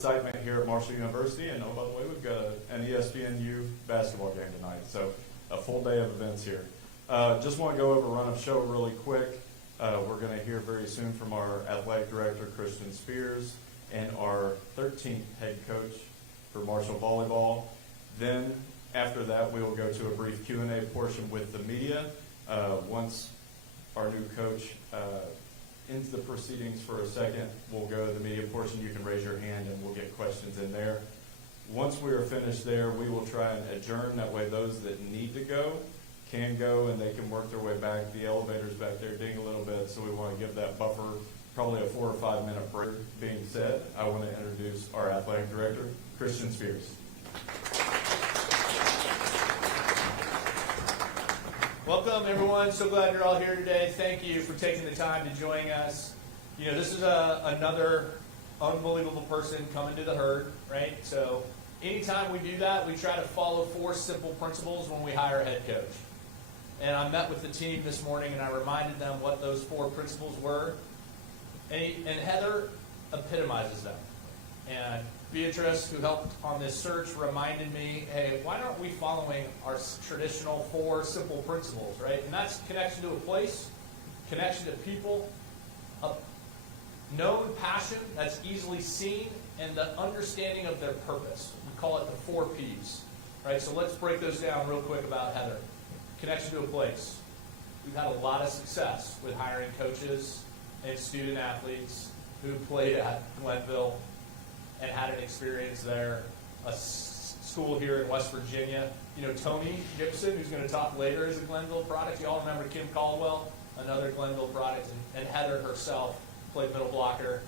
Excitement here at Marshall University, and oh, by the way, we've got an ESPNU basketball game tonight, so a full day of events here. Just want to go over run-up show really quick. We're going to hear very soon from our athletic director, Christian Spears, and our 13th head coach for Marshall Volleyball. Then, after that, we will go to a brief Q&A portion with the media. Once our new coach into the proceedings for a second, we'll go to the media portion. You can raise your hand and we'll get questions in there. Once we are finished there, we will try and adjourn. That way those that need to go can go and they can work their way back. The elevator's back there ding a little bit, so we want to give that buffer probably a 4 or 5 minute break. Being said, I want to introduce our athletic director, Christian Spears. Welcome, everyone. So glad you're all here today. Thank you for taking the time to join us. You know, this is another unbelievable person coming to the herd, right? So anytime we do that, we try to follow 4 simple principles when we hire a head coach. And I met with the team this morning, and I reminded them what those 4 principles were. And Heather epitomizes them. And Beatrice, who helped on this search, reminded me, hey, why aren't we following our traditional 4 simple principles, right? And that's connection to a place, connection to people, a known passion that's easily seen, and the understanding of their purpose. We call it the 4 Ps, right? So let's break those down real quick about Heather. Connection to a place. We've had a lot of success with hiring coaches and student athletes who played at Glenville and had an experience there, a school here in West Virginia. You know, Tony Gibson, who's going to talk later, is a Glenville product. You all remember Kim Caldwell, another Glenville product. And Heather herself played middle blocker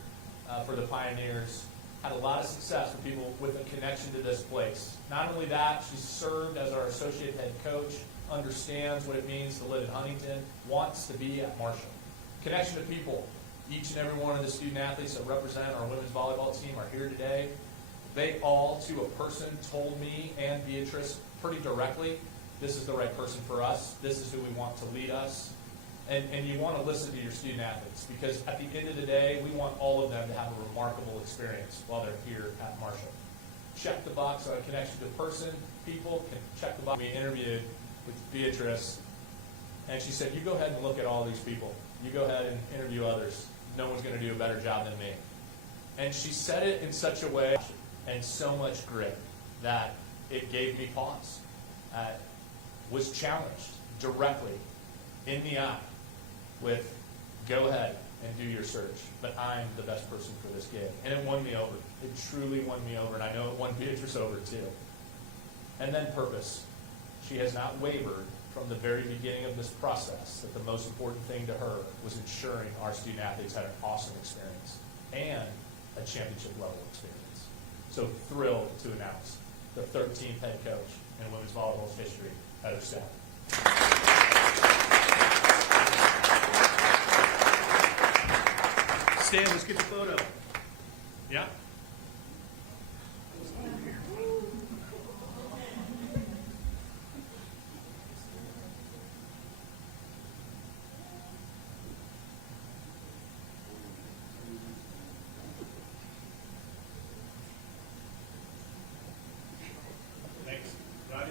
for the Pioneers. Had a lot of success with people with a connection to this place. Not only that, she served as our associate head coach, understands what it means to live in Huntington, wants to be at Marshall. Connection to people. Each and every one of the student athletes that represent our women's volleyball team are here today. They all, to a person, told me and Beatrice pretty directly, this is the right person for us. This is who we want to lead us. And you want to listen to your student athletes because at the end of the day, we want all of them to have a remarkable experience while they're here at Marshall. Check the box on connection to person, people, can check the box. We interviewed with Beatrice, and she said, you go ahead and look at all these people. You go ahead and interview others. No one's going to do a better job than me. And she said it in such a way and so much grit that it gave me pause. Was challenged directly in the eye with, go ahead and do your search, but I'm the best person for this gig. And it won me over. It truly won me over, and I know it won Beatrice over too. And then purpose. She has not wavered from the very beginning of this process that the most important thing to her was ensuring our student athletes had an awesome experience and a championship level experience. So thrilled to announce the 13th head coach in women's volleyball's history, Heather Stapp. Stan, let's get the photo. Yeah?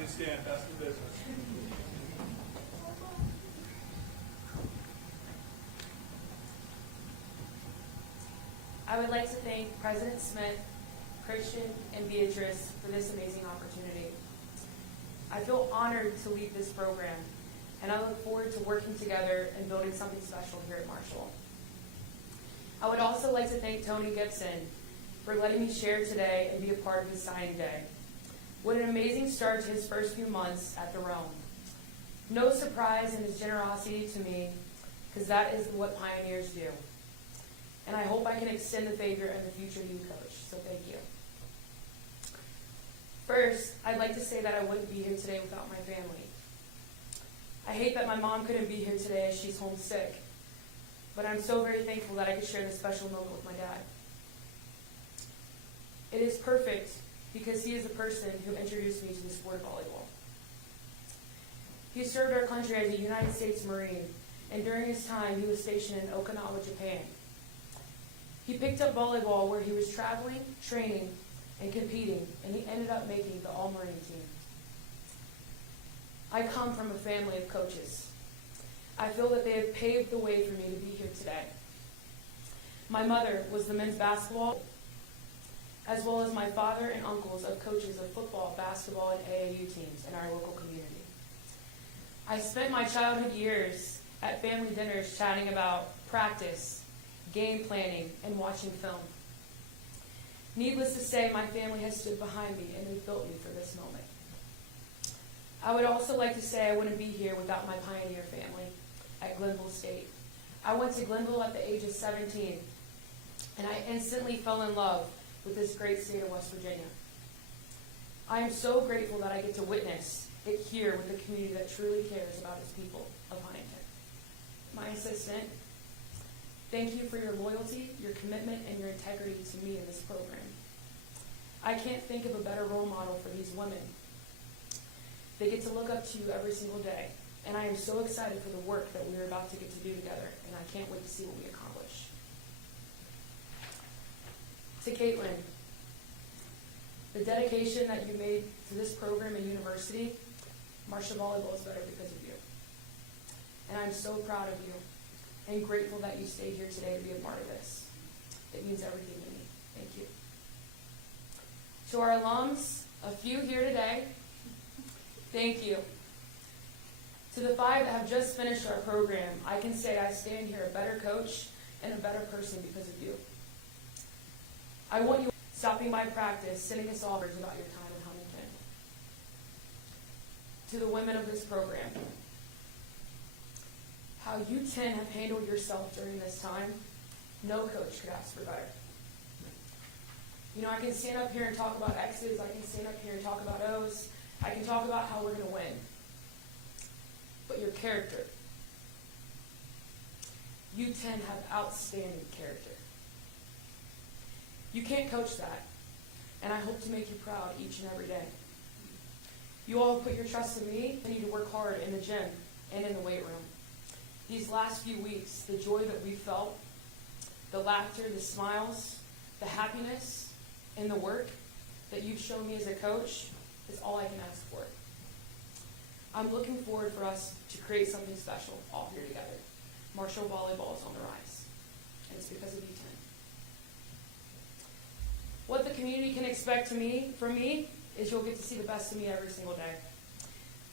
Stand, best of business. I would like to thank President Smith, Christian, and Beatrice for this amazing opportunity. I feel honored to lead this program, and I look forward to working together and building something special here at Marshall. I would also like to thank Tony Gibson for letting me share today and be a part of his signing day. What an amazing start to his first few months at the Rome. No surprise in his generosity to me, because that is what pioneers do. And I hope I can extend the favor in the future to you, Coach, so thank you. First, I'd like to say that I wouldn't be here today without my family. I hate that my mom couldn't be here today as she's homesick, but I'm so very thankful that I could share this special moment with my dad. It is perfect because he is the person who introduced me to the sport of volleyball. He served our country as a United States Marine, and during his time, he was stationed in Okinawa, Japan. He picked up volleyball where he was traveling, training, and competing, and he ended up making the All-Marine team. I come from a family of coaches. I feel that they have paved the way for me to be here today. My mother was the men's basketball, as well as my father and uncles of coaches of football, basketball, and AAU teams in our local community. I spent my childhood years at family dinners chatting about practice, game planning, and watching film. Needless to say, my family has stood behind me and they've built me for this moment. I would also like to say I wouldn't be here without my pioneer family at Glenville State. I went to Glenville at the age of 17, and I instantly fell in love with this great state of West Virginia. I am so grateful that I get to witness it here with a community that truly cares about its people of Huntington. My assistant, thank you for your loyalty, your commitment, and your integrity to me in this program. I can't think of a better role model for these women. They get to look up to you every single day, and I am so excited for the work that we are about to get to do together, and I can't wait to see what we accomplish. To Caitlin, the dedication that you made to this program and university, Marshall Volleyball is better because of you. And I'm so proud of you and grateful that you stayed here today to be a part of this. It means everything to me. Thank you. To our alums, a few here today, thank you. To the 5 that have just finished our program, I can say I stand here a better coach and a better person because of you. I want you stopping by practice, sending us all words about your time in Huntington. To the women of this program, how you 10 have handled yourself during this time, no coach could ask for better. You know, I can stand up here and talk about X's, I can stand up here and talk about O's, I can talk about how we're going to win. But your character, you 10 have outstanding character. You can't coach that, and I hope to make you proud each and every day. You all have put your trust in me and need to work hard in the gym and in the weight room. These last few weeks, the joy that we felt, the laughter, the smiles, the happiness, and the work that you've shown me as a coach is all I can ask for. I'm looking forward for us to create something special all here together. Marshall Volleyball is on the rise, and it's because of you 10. What the community can expect from me is you'll get to see the best of me every single day.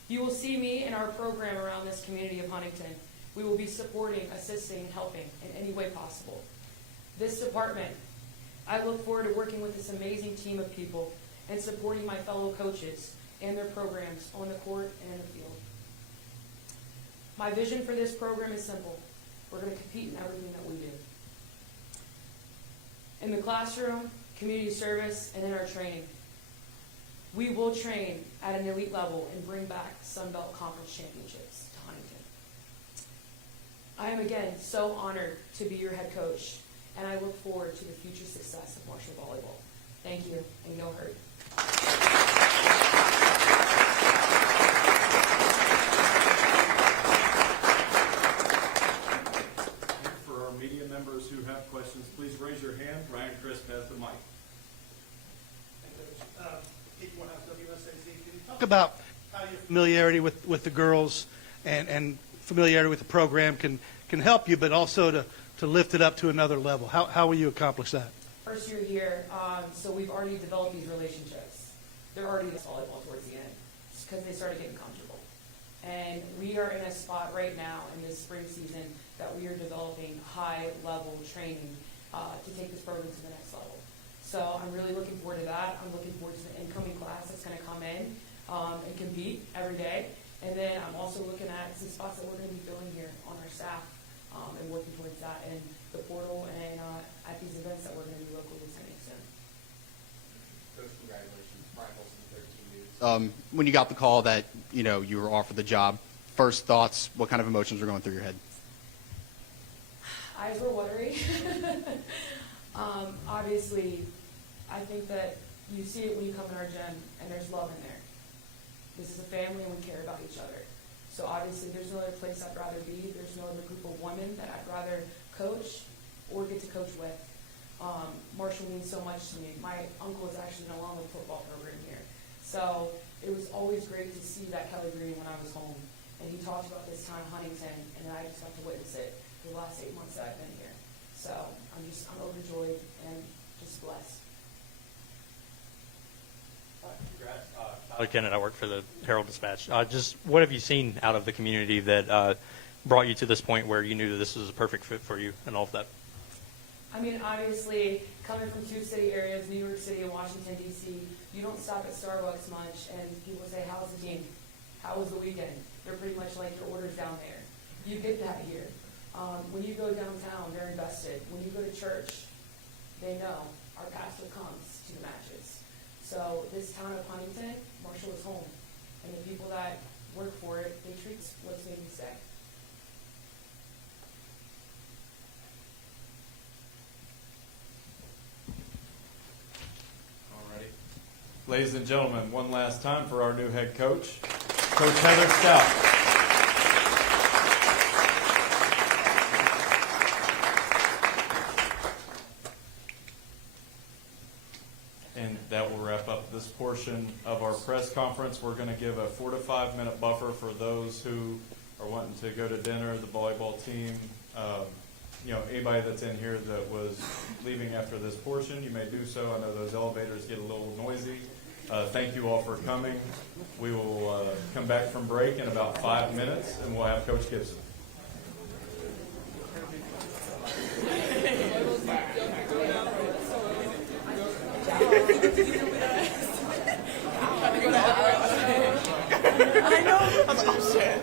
You will see me in our program around this community of Huntington. We will be supporting, assisting, and helping in any way possible. This department, I look forward to working with this amazing team of people and supporting my fellow coaches and their programs on the court and in the field. My vision for this program is simple. We're going to compete in everything that we do. In the classroom, community service, and in our training. We will train at an elite level and bring back Sun Belt Conference championships to Huntington. I am again so honored to be your head coach, and I look forward to the future success of Marshall Volleyball. Thank you, and go Herd. For our media members who have questions, please raise your hand. Ryan Crisp has the mic. Talk about how your familiarity with the girls and familiarity with the program can help you, but also to lift it up to another level. How will you accomplish that? First year here, so we've already developed these relationships. They're already volleyball towards the end, just because they started getting comfortable. And we are in a spot right now in this spring season that we are developing high-level training to take this program to the next level. So I'm really looking forward to that. I'm looking forward to the incoming class that's going to come in and compete every day. And then I'm also looking at some spots that we're going to be filling here on our staff and working towards that in the portal and at these events that we're going to be locally attending soon. Coach, congratulations. Brian Wilson, 13 News. When you got the call that you were offered the job, first thoughts, what kind of emotions were going through your head? Eyes were watery. Obviously, I think that you see it when you come in our gym, and there's love in there. This is a family, and we care about each other. So obviously, there's no other place I'd rather be. There's no other group of women that I'd rather coach or get to coach with. Marshall means so much to me. My uncle is actually no longer with the football program here. So it was always great to see that Kelly Green when I was home. And he talked about this time in Huntington, and then I just got to witness it for the last 8 months that I've been here. So I'm overjoyed and just blessed. Tyler Kennett, I work for the Herald-Dispatch. Just what have you seen out of the community that brought you to this point where you knew that this was a perfect fit for you and all of that? I mean, obviously, coming from two city areas, New York City and Washington, D.C., you don't stop at Starbucks much, and people say, how's the team? How was the weekend? They're pretty much like your orders down there. You get that here. When you go downtown, they're invested. When you go to church, they know our pastor comes to the matches. So this town of Huntington, Marshall is home. And the people that work for it, they treat what's made me stay. Alrighty. Ladies and gentlemen, one last time for our new head coach, Coach Heather Stout. And that will wrap up this portion of our press conference. We're going to give a 4 to 5 minute buffer for those who are wanting to go to dinner, the volleyball team, anybody that's in here that was leaving after this portion, you may do so. I know those elevators get a little noisy. Thank you all for coming. We will come back from break in about 5 minutes, and we'll have Coach Gibson. I know. I'm like, oh shit.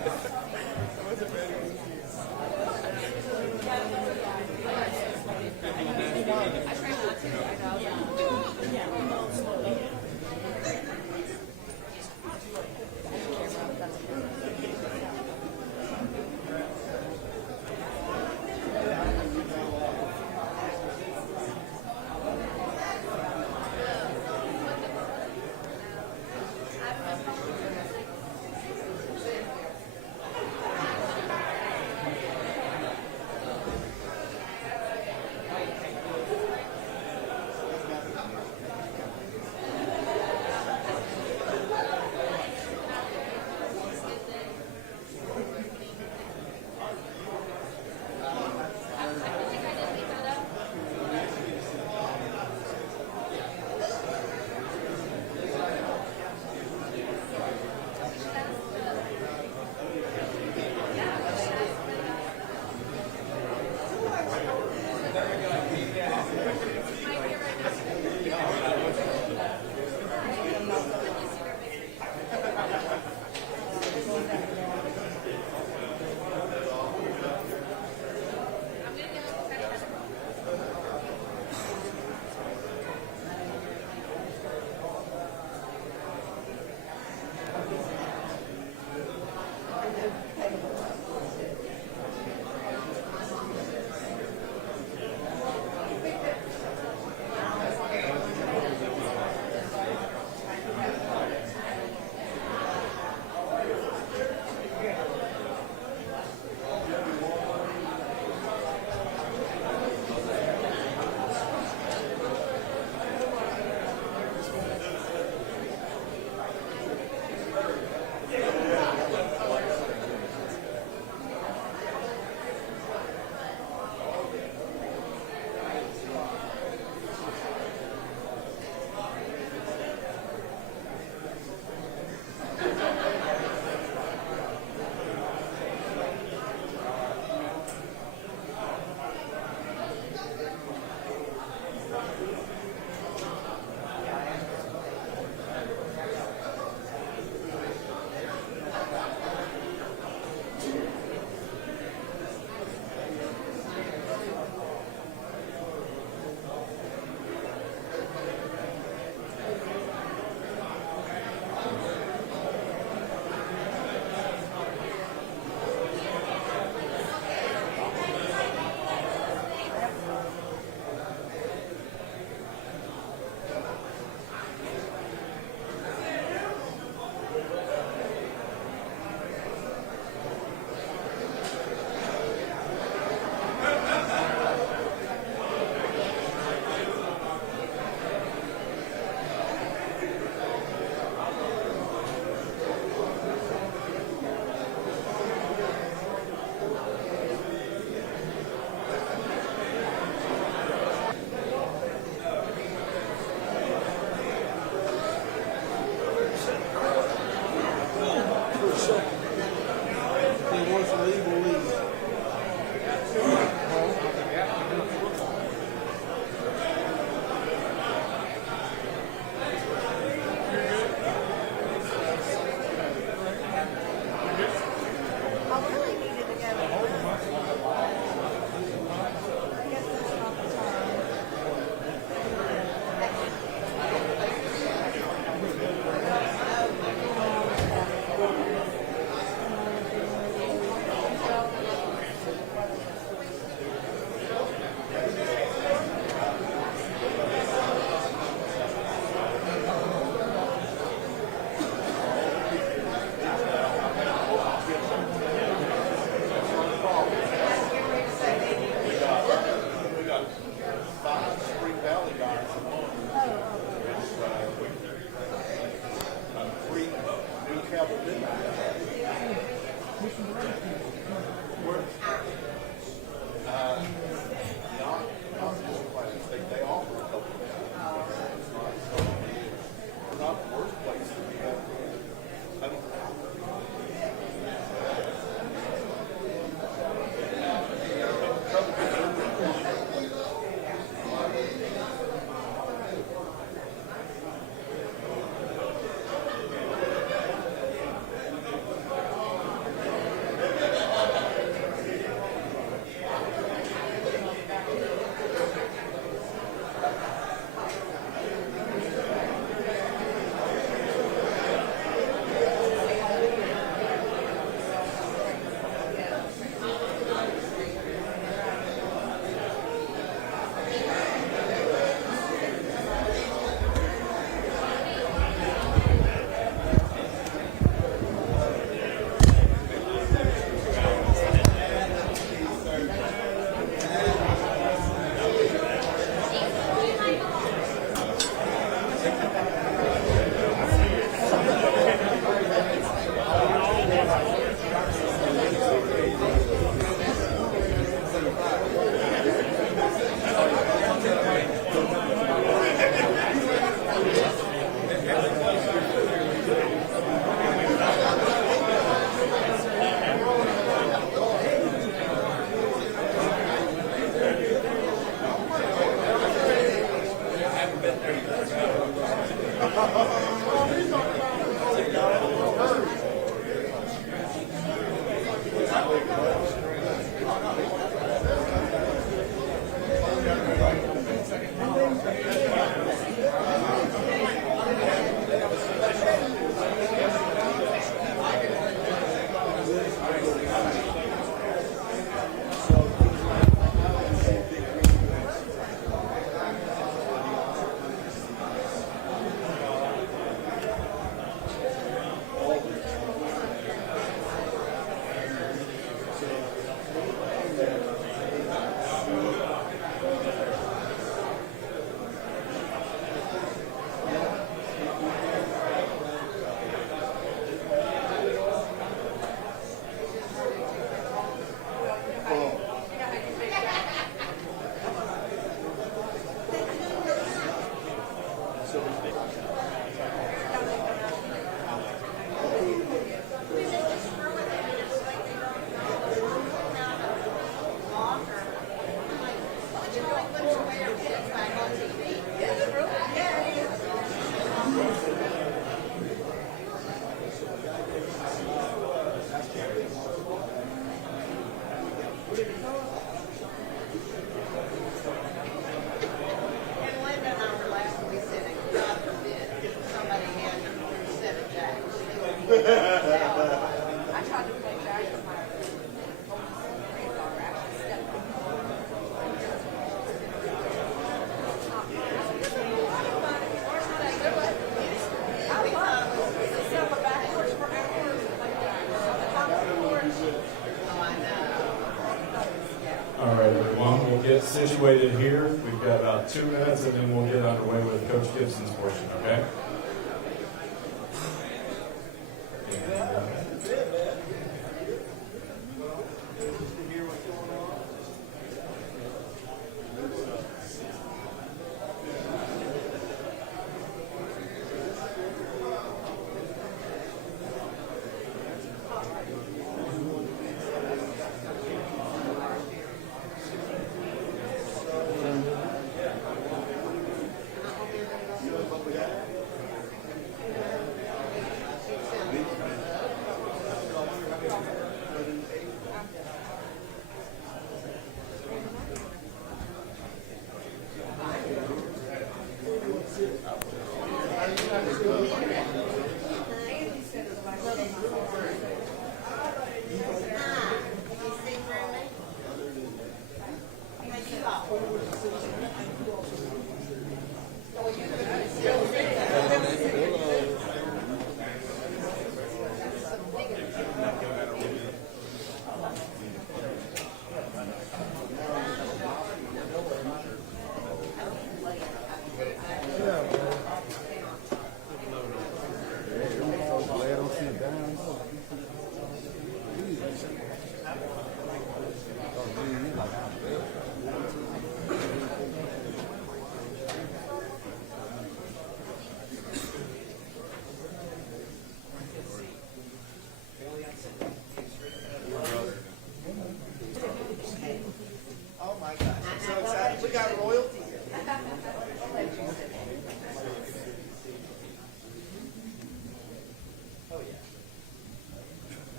All right, everyone, we'll get situated here. We've got about 2 minutes, and then we'll get underway with Coach Gibson's portion, okay?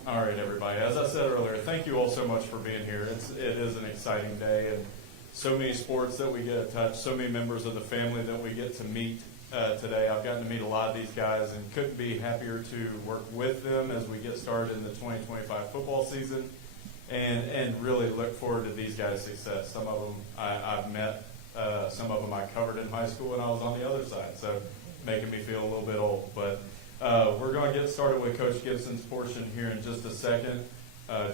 All right, everybody. As I said earlier, thank you all so much for being here. It is an exciting day, and so many sports that we get to touch, so many members of the family that we get to meet today. I've gotten to meet a lot of these guys and couldn't be happier to work with them as we get started in the 2025 football season, and really look forward to these guys' success. Some of them I've met, some of them I covered in high school when I was on the other side, so making me feel a little bit old. But we're going to get started with Coach Gibson's portion here in just a second.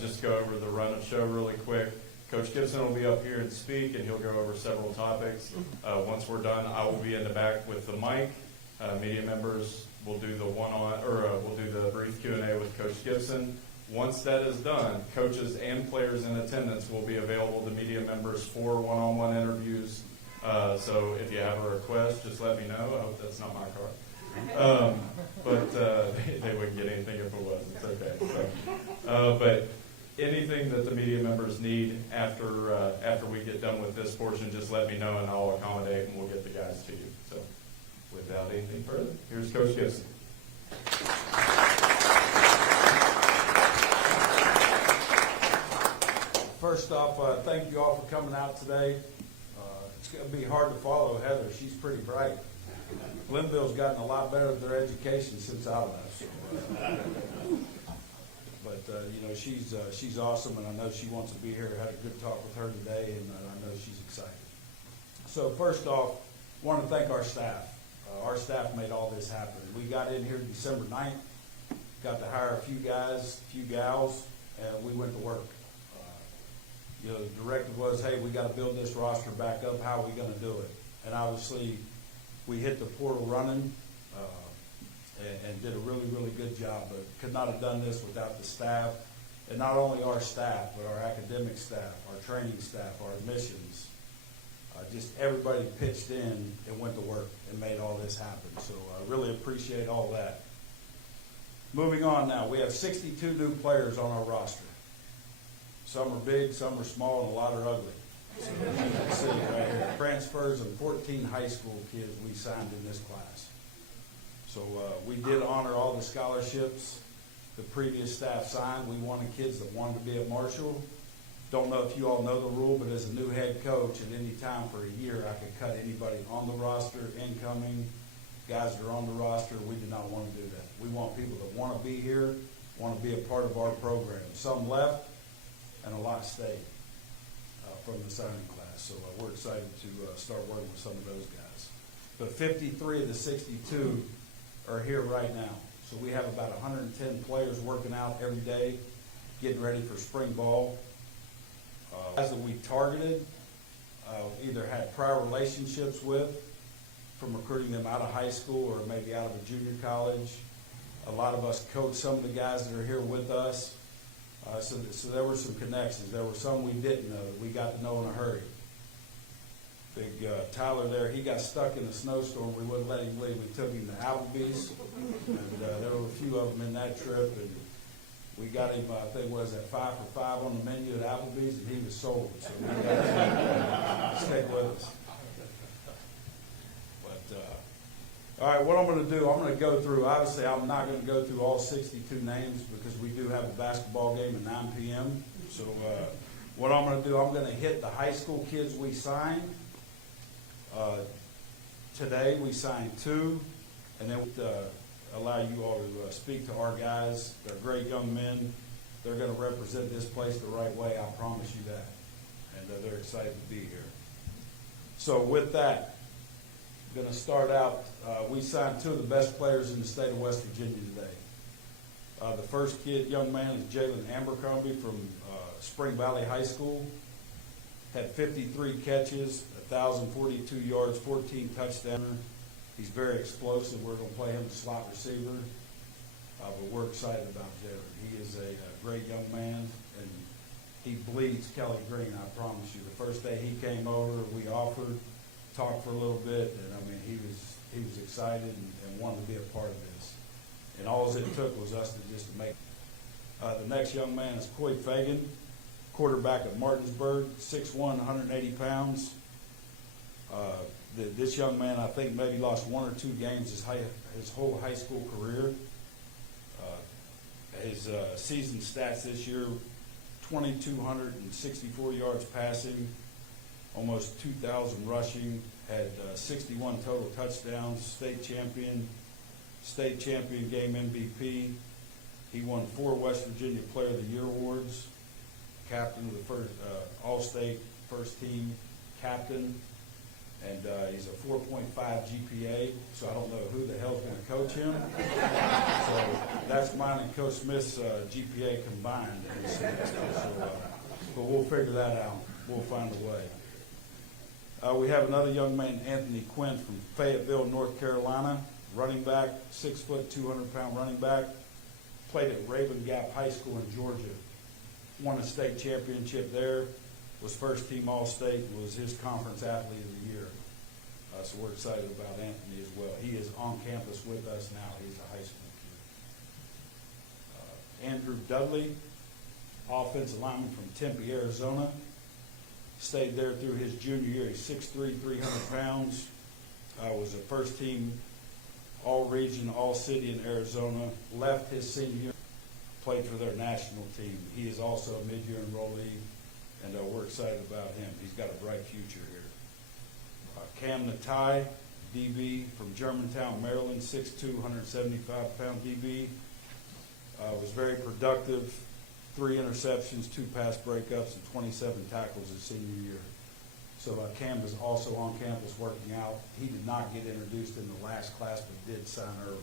Just go over the run of show really quick. Coach Gibson will be up here and speak, and he'll go over several topics. Once we're done, I will be in the back with the mic. Media members will do the we'll do the brief Q&A with Coach Gibson. Once that is done, coaches and players in attendance will be available to media members for one-on-one interviews. So if you have a request, just let me know. I hope that's not my car. But they wouldn't get anything if it was. It's okay. So, but anything that the media members need after we get done with this portion, just let me know and I'll accommodate and we'll get the guys to you. So without anything further, here's Coach Gibson. First off, thank you all for coming out today. It's going to be hard to follow Heather. She's pretty bright. Glenville's gotten a lot better at their education since I left. But she's awesome, and I know she wants to be here. I had a good talk with her today, and I know she's excited. So first off, I want to thank our staff. Our staff made all this happen. We got in here December 9th, got to hire a few guys, a few gals, and we went to work. The directive was, hey, we got to build this roster back up. How are we going to do it? And obviously, we hit the portal running and did a really, really good job. But could not have done this without the staff, and not only our staff, but our academic staff, our training staff, our admissions. Just everybody pitched in and went to work and made all this happen. So I really appreciate all that. Moving on now, we have 62 new players on our roster. Some are big, some are small, and a lot are ugly. So you can see right here, transfers and 14 high school kids we signed in this class. So we did honor all the scholarships the previous staff signed. We wanted kids that wanted to be at Marshall. Don't know if you all know the rule, but as a new head coach, at any time for a year, I could cut anybody on the roster, incoming, guys that are on the roster. We did not want to do that. We want people that want to be here, want to be a part of our program. Some left, and a lot stayed from the signing class. So we're excited to start working with some of those guys. But 53 of the 62 are here right now. So we have about 110 players working out every day, getting ready for spring ball. Guys that we targeted, either had prior relationships with from recruiting them out of high school or maybe out of a junior college. A lot of us coach some of the guys that are here with us. So there were some connections. There were some we didn't know that we got to know in a hurry. Big Tyler there, he got stuck in a snowstorm. We wouldn't let him leave. We took him to Applebee's, and there were a few of them in that trip. And we got him, I think, was at 5 for 5 on the menu at Applebee's, and he was sold. So we got to stick with us. But all right, what I'm going to do, I'm going to go through. Obviously, I'm not going to go through all 62 names because we do have a basketball game at 9 p.m. So what I'm going to do, I'm going to hit the high school kids we signed. Today we signed 2, and then allow you all to speak to our guys. They're great young men. They're going to represent this place the right way. I promise you that. And they're excited to be here. So with that, I'm going to start out. We signed 2 of the best players in the state of West Virginia today. The first young man is Jalen Abercrombie from Spring Valley High School. Had 53 catches, 1,042 yards, 14 touchdowns. He's very explosive. We're going to play him as slot receiver. But we're excited about Jalen. He is a great young man, and he bleeds Kelly Green, I promise you. The first day he came over, we offered, talked for a little bit, and I mean, he was excited and wanted to be a part of this. And all it took was us to make it. The next young man is Coy Fagan, quarterback at Martinsburg, 6'1", 180 pounds. This young man, I think, maybe lost 1 or 2 games his whole high school career. His season stats this year, 2,264 yards passing, almost 2,000 rushing, had 61 total touchdowns, state champion game MVP. He won 4 West Virginia Player of the Year awards, captain of the first All-State first team captain, and he's a 4.5 GPA, so I don't know who the hell's going to coach him. So that's mine and Coach Smith's GPA combined. But we'll figure that out. We'll find a way. We have another young man, Anthony Quinn from Fayetteville, North Carolina, running back, 6 foot, 200-pound running back. Played at Raven Gap High School in Georgia. Won a state championship there. Was first team All-State. Was his conference athlete of the year. So we're excited about Anthony as well. He is on campus with us now. He's a high school kid. Andrew Dudley, offensive lineman from Tempe, Arizona. Stayed there through his junior year. He's 6'3", 300 pounds. Was a first team All-Region, All-City in Arizona. Left his senior year, played for their national team. He is also a mid-year enrollee, and we're excited about him. He's got a bright future here. Cam Natai, DB from Germantown, Maryland, 6'2", 175-pound DB. Was very productive. 3 interceptions, 2 pass breakups, and 27 tackles his senior year. So Cam is also on campus working out. He did not get introduced in the last class, but did sign early.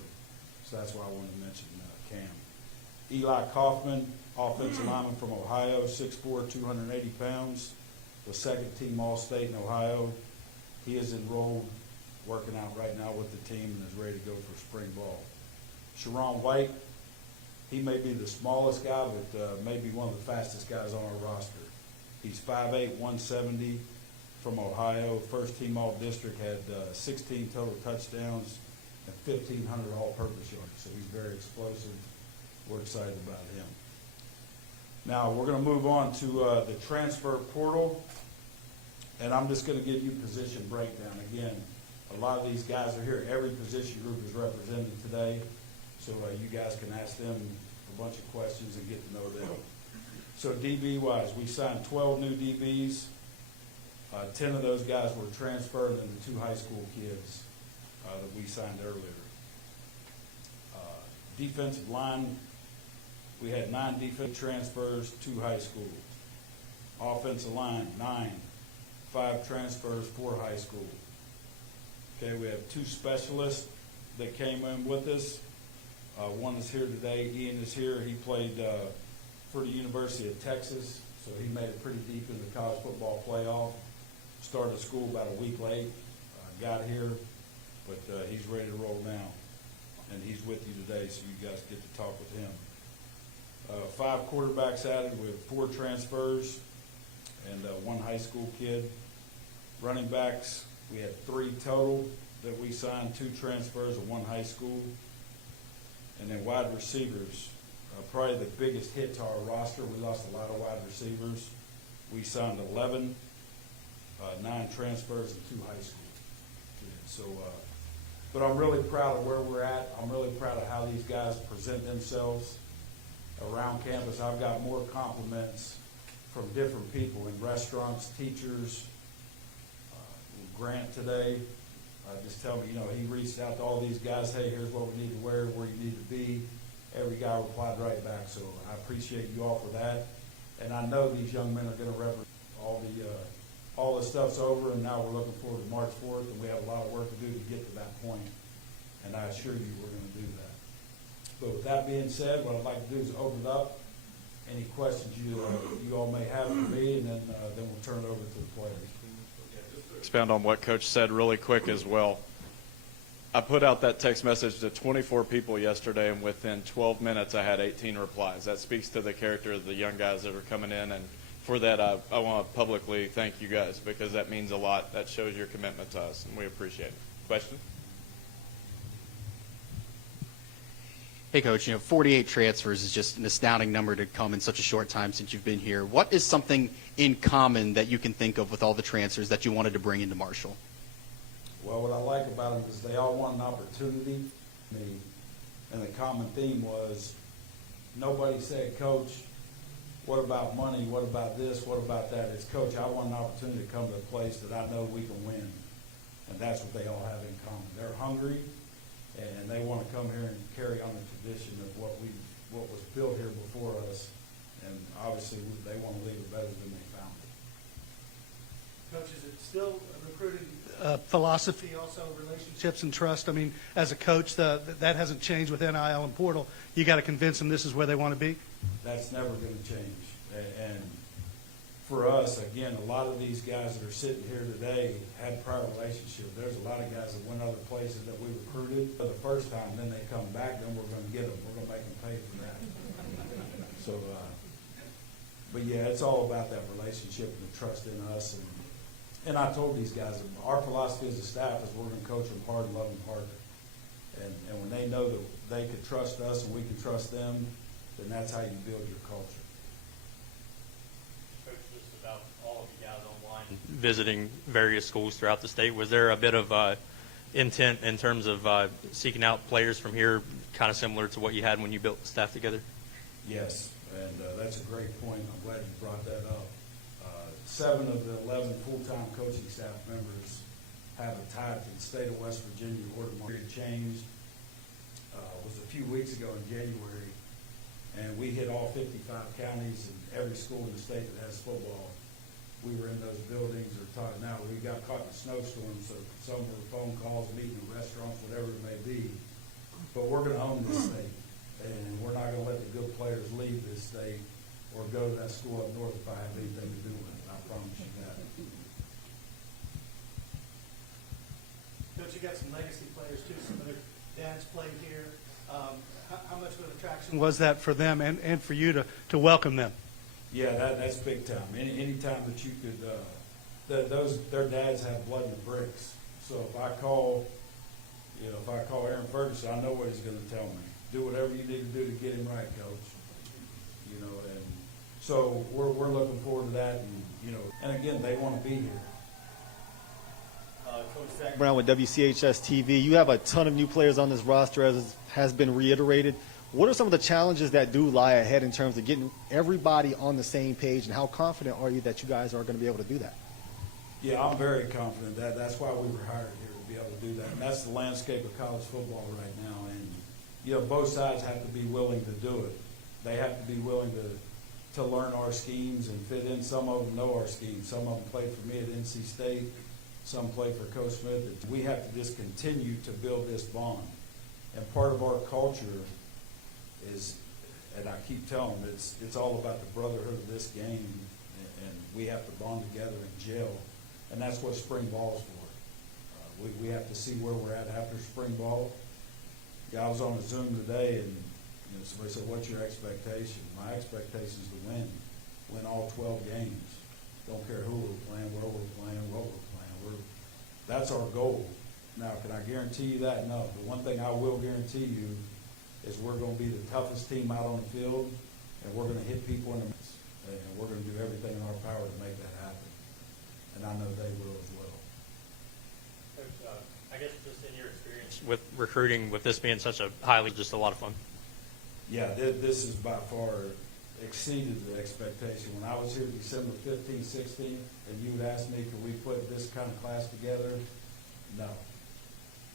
So that's why I wanted to mention Cam. Eli Kaufman, offensive lineman from Ohio, 6'4", 280 pounds. Was second team All-State in Ohio. He is enrolled, working out right now with the team, and is ready to go for spring ball. Sharon White, he may be the smallest guy, but maybe one of the fastest guys on our roster. He's 5'8", 170 from Ohio. First team All-District, had 16 total touchdowns and 1,500 all-purpose yards. So he's very explosive. We're excited about him. Now we're going to move on to the transfer portal. And I'm just going to give you position breakdown. Again, a lot of these guys are here. Every position group is represented today. So you guys can ask them a bunch of questions and get to know them. So DB-wise, we signed 12 new DBs. 10 of those guys were transferred, and the 2 high school kids that we signed earlier. Defensive line, we had 9 defensive transfers, 2 high schools. Offensive line, 9. 5 transfers, 4 high school. Okay, we have 2 specialists that came in with us. One is here today. Ian is here. He played for the University of Texas, so he made it pretty deep in the college football playoff. Started school about a week late. Got here, but he's ready to roll now. And he's with you today, so you guys get to talk with him. 5 quarterbacks added with 4 transfers and 1 high school kid. Running backs, we had 3 total that we signed, 2 transfers and 1 high school. And then wide receivers, probably the biggest hit to our roster. We lost a lot of wide receivers. We signed 11, 9 transfers and 2 high school kids. So, but I'm really proud of where we're at. I'm really proud of how these guys present themselves around campus. I've got more compliments from different people in restaurants, teachers. Grant today, just tell me, he reached out to all these guys, hey, here's what we need to wear, where you need to be. Every guy replied right back, so I appreciate you all for that. And I know these young men are going to represent all the stuff's over, and now we're looking forward to March 4th, and we have a lot of work to do to get to that point. And I assure you we're going to do that. But with that being said, what I'd like to do is open it up. Any questions you all may have for me, and then we'll turn it over to the players. Expand on what Coach said really quick as well. I put out that text message to 24 people yesterday, and within 12 minutes I had 18 replies. That speaks to the character of the young guys that are coming in, and for that I want to publicly thank you guys, because that means a lot. That shows your commitment to us, and we appreciate it. Question? Hey, Coach, 48 transfers is just an astounding number to come in such a short time since you've been here. What is something in common that you can think of with all the transfers that you wanted to bring into Marshall? Well, what I like about them is they all want an opportunity. And the common theme was, nobody said, Coach, what about money? What about this? What about that? It's, Coach, I want an opportunity to come to a place that I know we can win. And that's what they all have in common. They're hungry, and they want to come here and carry on the tradition of what was built here before us. And obviously, they want to leave it better than they found it. Coach, is it still a recruiting philosophy, also relationships and trust? I mean, as a coach, that hasn't changed with NIL and portal. You got to convince them this is where they want to be? That's never going to change. And for us, again, a lot of these guys that are sitting here today had prior relationships. There's a lot of guys that went other places that we recruited for the first time, then they come back, then we're going to get them. We're going to make them pay for that. So, but yeah, it's all about that relationship and the trust in us. And I told these guys, our philosophy as a staff is we're going to coach them hard and love them hard. And when they know that they can trust us and we can trust them, then that's how you build your culture. Coach, just about all of you guys online visiting various schools throughout the state, was there a bit of intent in terms of seeking out players from here, kind of similar to what you had when you built the staff together? Yes, and that's a great point. I'm glad you brought that up. 7 of the 11 full-time coaching staff members have a tie to the state of West Virginia where the market changed. Was a few weeks ago in January, and we hit all 55 counties and every school in the state that has football. We were in those buildings or talking. Now, we got caught in a snowstorm, so some were phone calls, meeting in restaurants, whatever it may be. But we're going to own this state, and we're not going to let the good players leave this state or go to that school up north if I have anything to do with it. I promise you that. Coach, you got some legacy players too. Some of their dads played here. How much of an attraction was that for them and for you to welcome them? Yeah, that's big time. Any time that you could, their dads have blood in the bricks. So if I call Aaron Ferguson, I know what he's going to tell me. Do whatever you need to do to get him right, Coach. You know, and so we're looking forward to that, and again, they want to be here. Coach Zach Brown with WCHS-TV. You have a ton of new players on this roster, as has been reiterated. What are some of the challenges that do lie ahead in terms of getting everybody on the same page, and how confident are you that you guys are going to be able to do that? Yeah, I'm very confident that that's why we were hired here, to be able to do that. And that's the landscape of college football right now. And, both sides have to be willing to do it. They have to be willing to learn our schemes and fit in. Some of them know our schemes. Some of them played for me at NC State. Some play for Coach Smith. We have to just continue to build this bond. And part of our culture is, and I keep telling them, it's all about the brotherhood of this game, and we have to bond together and gel. And that's what spring ball is for. We have to see where we're at after spring ball. Yeah, I was on a Zoom today, and somebody said, "What's your expectation?" My expectation is to win all 12 games. Don't care who we're playing, where we're playing, what we're playing. That's our goal. Now, can I guarantee you that? No. The one thing I will guarantee you is we're going to be the toughest team out on the field, and we're going to hit people in the midst, and we're going to do everything in our power to make that happen. And I know they will as well. Coach, I guess just in your experience with recruiting, with this being such a just a lot of fun. Yeah, this is by far exceeded the expectation. When I was here December 15th, 16th, and you would ask me, could we put this kind of class together? No.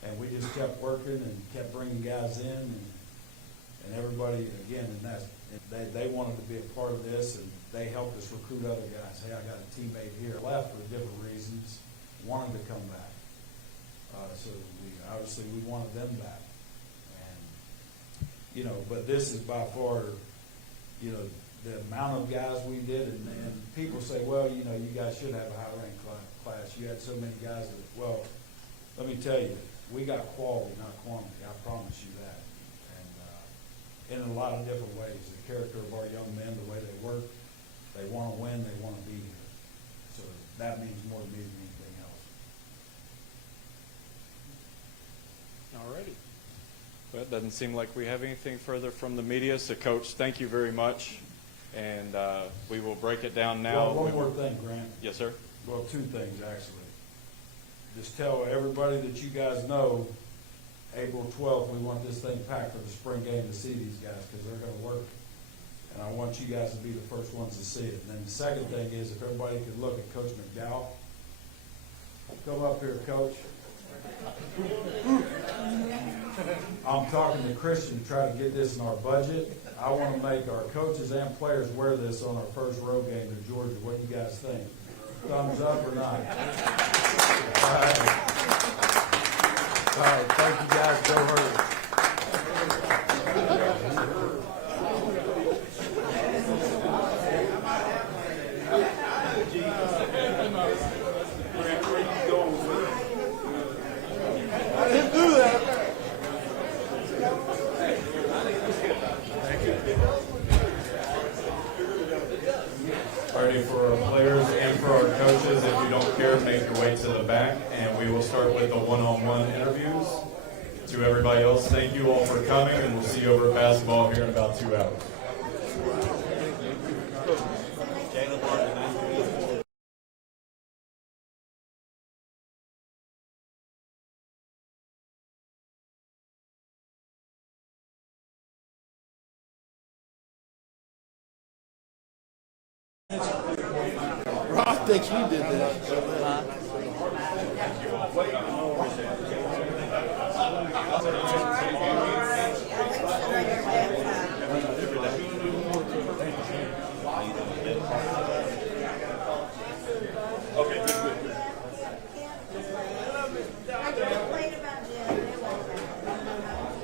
And we just kept working and kept bringing guys in, and everybody, again, they wanted to be a part of this, and they helped us recruit other guys. Hey, I got a teammate here, left for different reasons, wanted to come back. So we wanted them back. And, but this is by far, the amount of guys we did, and people say, well, you guys should have a high-ranked class. You had so many guys that, well, let me tell you, we got quality, not quantity. I promise you that. And in a lot of different ways. The character of our young men, the way they work, they want to win, they want to be here. So that means more to me than anything else. All righty. Well, it doesn't seem like we have anything further from the media. So, Coach, thank you very much. And we will break it down now. Well, one more thing, Grant. Yes, sir. Well, 2 things, actually. Just tell everybody that you guys know, April 12th, we want this thing packed for the spring game to see these guys, because they're going to work. and I want you guys to be the first ones to see it. And then the second thing is, if everybody could look at Coach McDowell. Come up here, Coach. I'm talking to Christian to try to get this in our budget. I want to make our coaches and players wear this on our first road game to Georgia. What do you guys think? Thumbs up or not? All right. All right. Thank you, guys. Go Hurley. Ready for our players and for our coaches. If you don't care, make your way to the back, and we will start with the one-on-one interviews. To everybody else, thank you all for coming, and we'll see you over at basketball here in about 2 hours. Rob thinks we did that.